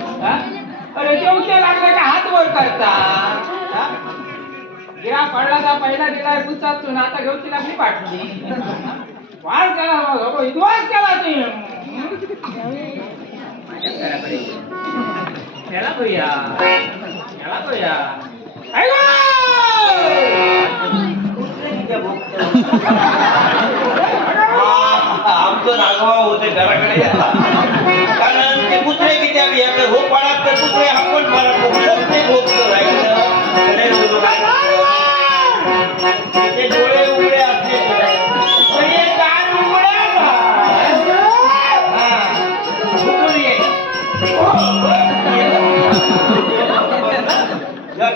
अरे जेवते लागलं का हात वर करता गिरा पडला का पहिला दिला पुचात तू आता घेऊची लागली पाठली वाढ केला बाबा. इतवाच केला तू याला करूया याला करूया आमचं नागवा होते घराकडे याकडे हो आपण ते भोगतो राहिलं. ते डोळे उघडे असले पण हे कान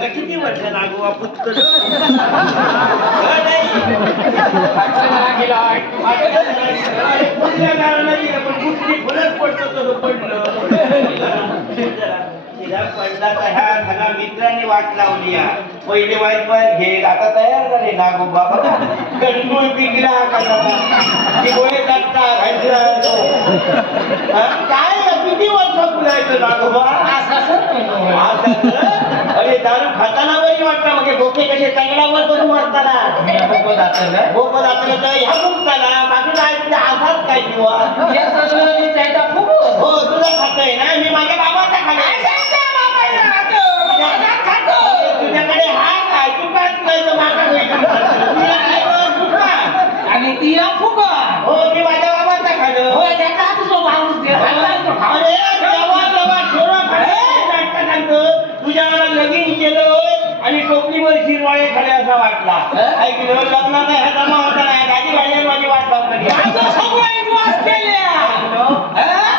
किती म्हटलं नागोबा पुत्त पडला तर ह्या सगळ्या मित्रांनी वाट लावली या पहिले वाईट वाईट घे आता तयार झाले नागो बाबा गणगोळ पिकला गोळे टाकता काय किती वर्ष पुरायचं नागोबा अरे दारू खाताना मग बोके कसे चांगल्यावर करून वाटताना नको जातं ना. बोक जातलं तर ह्या मुक्ताला बाकी काय तुझ्या आसात काय किंवा हे. हो तुझा खातोय ना मी माझ्या बाबाचा खाल्ला तुझ्याकडे हा काय तू काय तुझं माझा आणि ती फुगा हो मी माझ्या बाबाचा खाल्लं होय त्याचा तुझा माणूस दे. अरे तेव्हा तेव्हा छोरा खाल्लं सांगतो तुझ्या लगीन केलं आणि टोपलीवर खाले असा वाटला ऐकलं लग्नाचा ह्या जमा होता नाही. दाजी भाजी माझी वाट?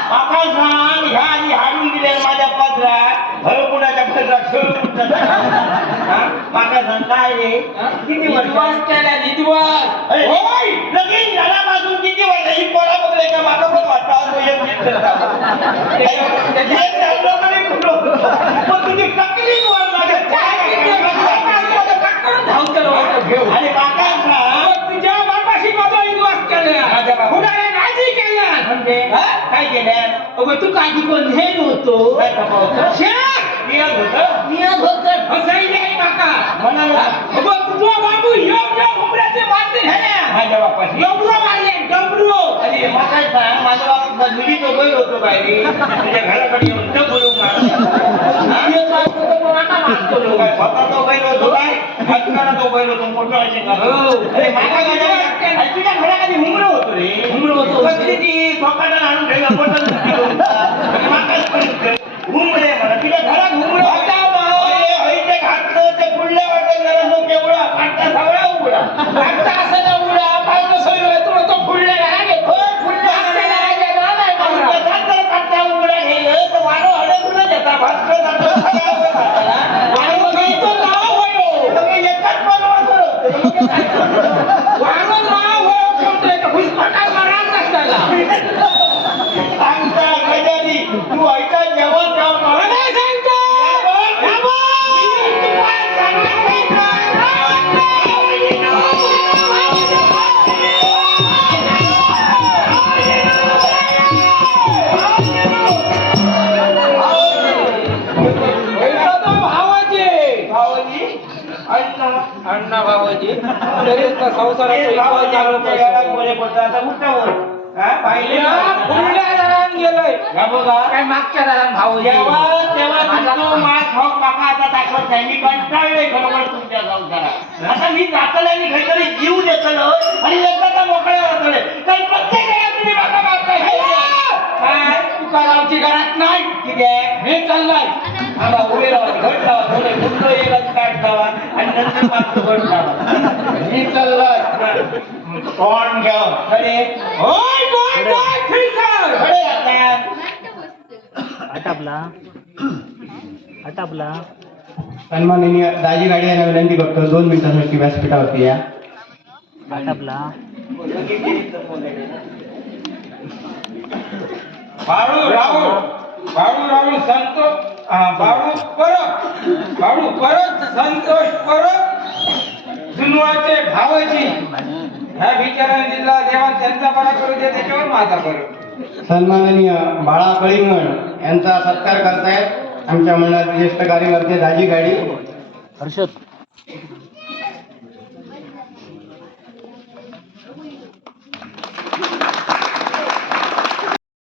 माका सांग ह्या आधी हाडून दिले माझ्या पत्रात भरपुणाच्या पत्रात खेळून माका सांग काय रे? किती वर्ष? इतिहास केल्या, इतिहास. अरे, होय. लगीन झाल्यापासून किती वर्ष? ही पोरा बघले का? माका पण वाटतं आज तो एक गीत करता. एक झालं तरी कुठं? पण तुझी तकलीफ वर लागत पटकन धावतं वाटतं घेऊन. आणि माका सांग मग तुझ्या बापाशी माझा इतिहास केल्या. माझ्या बापा- कुणाला राजी केल्या. म्हणजे हा? काय केलं अगं, तू काही कोण हे नव्हतो काय खपावतं? शेर! नियत होतं नियत होतं. फसाई नाही माका. म्हणाला अगं, तुझा बाबू एवढ्या उमऱ्याचे वाटते ह्याने. माझ्या बापाशी डमरू मारले, डमरू. अरे मग काय सांग माझा बाप मुली तो बैल होतो बाहेर तुझ्या घराकडे येऊन न बोलू हे काय होतं, मग आता मारतो लोक. स्वतः तो बैल होतो काय हत्तीला तो बैल होतो मोठा आहे का? हो. अरे माझ्या घराकडे अरे तुझ्या घराकडे हुमरं होतो रे हुमरं होतं. कसली ती स्वतःला हा? फुडल्या गेलोय. काय मागच्या. तेव्हा तेव्हा तुमचं आता दाखवत नाही. मी कंटाळले खरोखर तुमच्या संसारात आता मी जातलं आणि काहीतरी जीव देतलो आणि एकदा मोकळ्या होतले तर प्रत्येक वेळा तुम्ही माका मारताय काय तुकारामची घरात नाही. किती आहे. मी चाललाय. आम्हा उभे राहा घट लावा थोडे एकच लावा आणि नंतर मात्र घट लावा मी चाललाय. तोंड घ्या खरे? होय खिळसर. खरे. आता. आटापला. आटापला. सन्माननीय दाजी गाडी यांना विनंती करतो दोन मिनिटांसाठी व्यासपीठावरती या. आटापला. बाळू राहू बाळू राहू संतोष बाळू परत. बाळू परत संतोष परत. जुनवाचे भावाची ह्या बिचाराने दिला देवा त्यांचा बरा करू दे त्याच्यावर माझा करू सन्माननीय बाळा कळिंगण यांचा सत्कार करतायत आमच्या मंडळात ज्येष्ठ कार्यकर्ते दाजी गाडी. हर्षद.